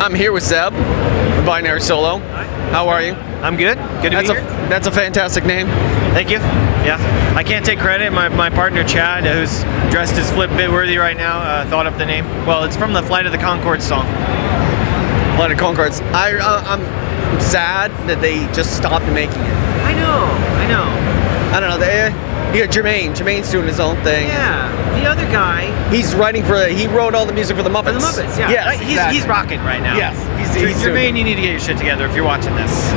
I'm here with ZEB, Binary Solo. Hi. How are you? I'm good. Good to be here. That's a fantastic name. Thank you. Yeah, I can't take credit. My partner Chad, who's dressed as Flip Bitworthy right now, thought up the name. Well, it's from the Flight of the Conchords song. Flight of Conchords. I'm sad that they just stopped making it. I know. I don't know. Jermaine's doing his own thing. Yeah, the other guy. He wrote all the music for the Muppets. For the Muppets, yeah. Yes, exactly. He's rocking right now. Yes, he's Jermaine, you need to get your shit together if you're watching this.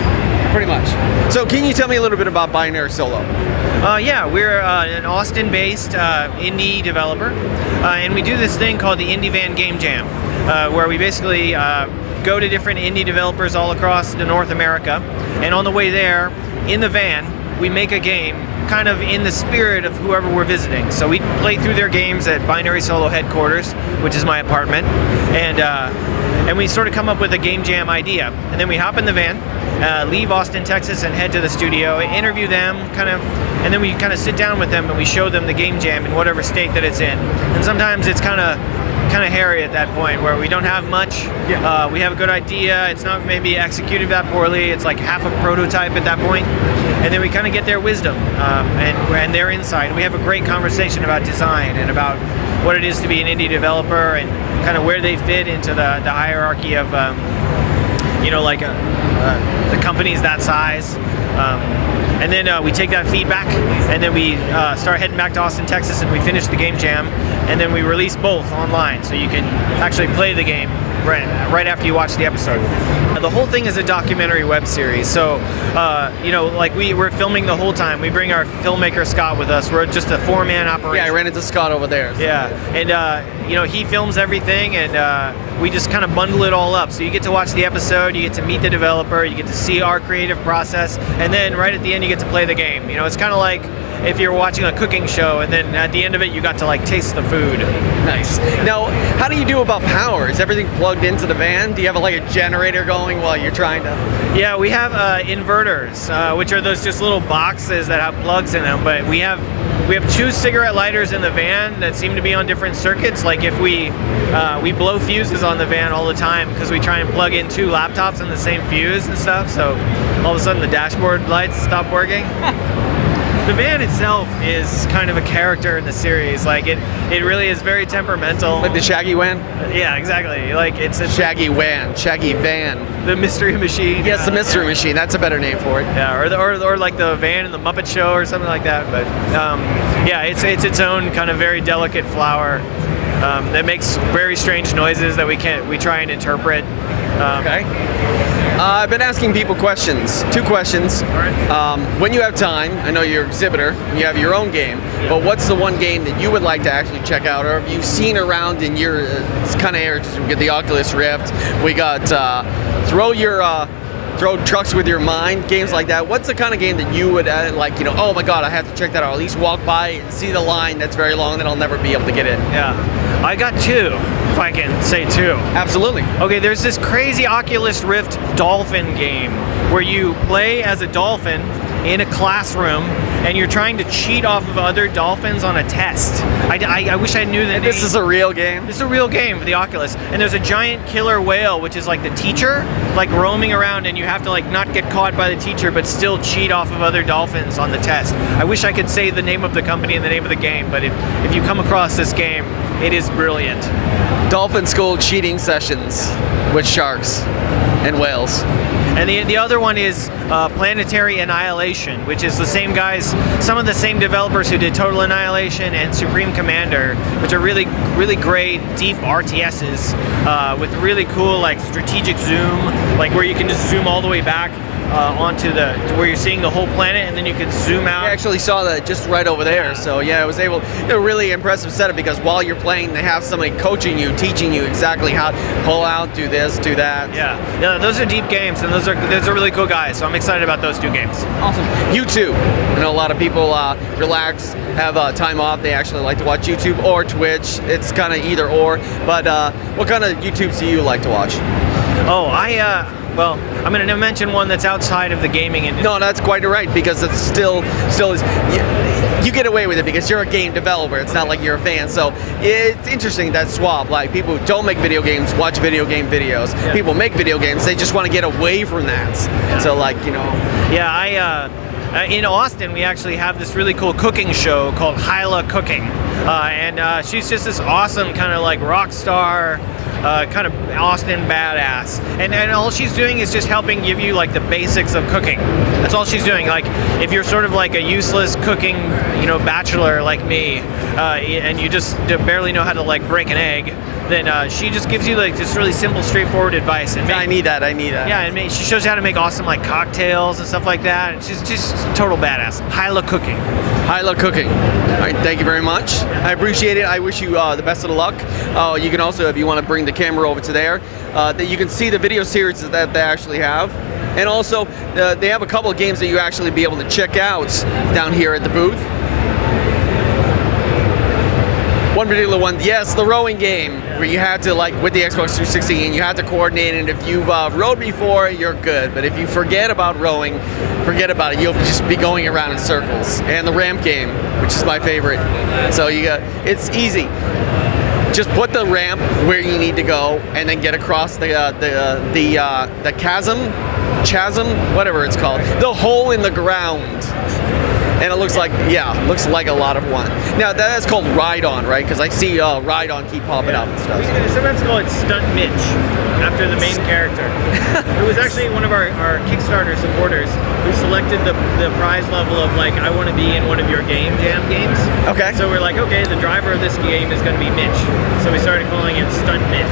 Pretty much. So can you tell me a little bit about Binary Solo? Yeah, we're an Austin-based indie developer, and we do this thing called the Indie Van Game Jam, where we basically go to different indie developers all across North America, and on the way there, in the van, we make a game kind of in the spirit of whoever we're visiting. So we play through their games at Binary Solo headquarters, which is my apartment, and we sort of come up with a game jam idea. And then we hop in the van, leave Austin, Texas, and head to the studio, interview them, and then we kind of sit down with them and we show them the game jam in whatever state that it's in. And sometimes it's kind of hairy at that point where we don't have much. Yeah. We have a good idea. It's not maybe executed that poorly. It's like half a prototype at that point. And then we kind of get their wisdom and their insight. And we have a great conversation about design and about what it is to be an indie developer and kind of where they fit into the hierarchy of, the companies that size. And then we take that feedback, and then we start heading back to Austin, Texas, and we finish the game jam, and then we release both online, so you can actually play the game right after you watch the episode. The whole thing is a documentary web series, so we're filming the whole time. We bring our filmmaker Scott with us. We're just a 4-man operation. Yeah, I ran into Scott over there. So. Yeah, and he films everything, and we just kind of bundle it all up. So you get to watch the episode, you get to meet the developer, you get to see our creative process, and then right at the end you get to play the game. It's kind of like if you're watching a cooking show, and then at the end of it you got to taste the food. Nice. Now, how do you do about power? Is everything plugged into the van? Do you have a generator going while you're trying to? Yeah, we have inverters, which are those just little boxes that have plugs in them. But we have 2 cigarette lighters in the van that seem to be on different circuits. Like if we blow fuses on the van all the time because we try and plug in 2 laptops on the same fuse and stuff. So all of a sudden the dashboard lights stop working. The van itself is kind of a character in the series. It really is very temperamental. Like the Shaggy Van? Yeah, exactly. It's a Shaggy Van. The Mystery Machine. Yes, the Mystery Machine. That's a better name for it. Yeah, or like the van in the Muppet Show or something like that. But yeah, it's its own kind of very delicate flower that makes very strange noises that we try and interpret. Okay. I've been asking people questions. 2 questions. All right. When you have time, I know you're an exhibitor, and you have your own game, but what's the one game that you would like to actually check out, or have you seen around in your kind of areas? We get the Oculus Rift, we got throw trucks with your mind, games like that. What's the kind of game that you would oh my god, I have to check that out, or at least walk by and see the line that's very long that I'll never be able to get in? Yeah, I got 2, if I can say 2. Absolutely. Okay, there's this crazy Oculus Rift Dolphin game where you play as a dolphin in a classroom and you're trying to cheat off of other dolphins on a test. I wish I knew the name. This is a real game? This is a real game for the Oculus. And there's a giant killer whale, which is like the teacher, roaming around, and you have to not get caught by the teacher but still cheat off of other dolphins on the test. I wish I could say the name of the company and the name of the game, but if you come across this game, it is brilliant. Dolphin School cheating sessions with sharks and whales. And the other one is Planetary Annihilation, which is the same guys, some of the same developers who did Total Annihilation and Supreme Commander, which are really, really great, deep RTSs with really cool strategic zoom, where you can just zoom all the way back onto where you're seeing the whole planet, and then you can zoom out. I actually saw that just right over there. So yeah, I was able. A really impressive setup because while you're playing, they have somebody coaching you, teaching you exactly how to pull out, do this, do that. Yeah, those are deep games, and those are really cool guys. So I'm excited about those 2 games. Awesome. YouTube. I know a lot of people relax, have time off. They actually like to watch YouTube or Twitch. It's kind of either or. But what kind of YouTubes do you like to watch? Oh, well, I'm going to mention one that's outside of the gaming industry. No, that's quite right, because it's still is. You get away with it because you're a game developer. It's not like you're a fan. So it's interesting that swap. Like, people who don't make video games watch video game videos. Yeah. People make video games. They just want to get away from that. Yeah. So, like, you know. Yeah, in Austin, we actually have this really cool cooking show called Hilah Cooking. And she's just this awesome kind of like rock star, kind of Austin badass. And all she's doing is just helping give you like the basics of cooking. That's all she's doing. Like, if you're sort of like a useless cooking, you know, bachelor like me, and you just barely know how to like break an egg, then she just gives you like this really simple, straightforward advice. And I need that. Yeah, and she shows you how to make awesome like cocktails and stuff like that. And she's just total badass. Hilah Cooking. Hilah Cooking. All right, thank you very much. I appreciate it. I wish you the best of the luck. You can also, if you want to bring the camera over to there, that you can see the video series that they actually have. And also, they have a couple of games that you actually be able to check out down here at the booth. One particular one, yes, the rowing game, where you had to, like, with the Xbox 360, and you had to coordinate, and if you've rowed before, you're good. But if you forget about rowing, forget about it. You'll just be going around in circles. And the ramp game, which is my favorite. So it's easy. Just put the ramp where you need to go, and then get across the chasm, whatever it's called, the hole in the ground. And it looks like a lot of fun. Now that's called Ride On, right? Because I see Ride On keep popping up and stuff. We sometimes call it Stunt Mitch, after the main character. It was actually one of our Kickstarter supporters who selected the prize level of like, I want to be in one of your game jam games. Okay. So we're like, okay, the driver of this game is going to be Mitch. So we started calling it Stunt Mitch.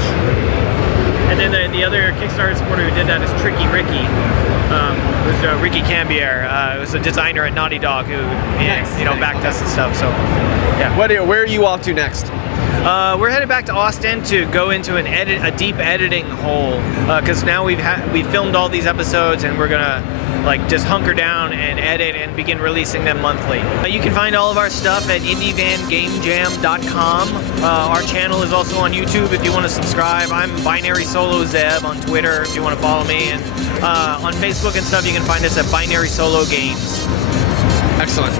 And then the other Kickstarter supporter who did that is Tricky Ricky. It was Ricky Cambier. It was a designer at Naughty Dog who, backed us and stuff. So, yeah. Where are you off to next? We're headed back to Austin to go into a deep editing hole, because now we've filmed all these episodes, and we're gonna like just hunker down and edit and begin releasing them monthly. You can find all of our stuff at indievangamejam.com. Our channel is also on YouTube if you want to subscribe. I'm Binary Solo ZEB on Twitter if you want to follow me, and on Facebook and stuff you can find us at Binary Solo Games. Excellent.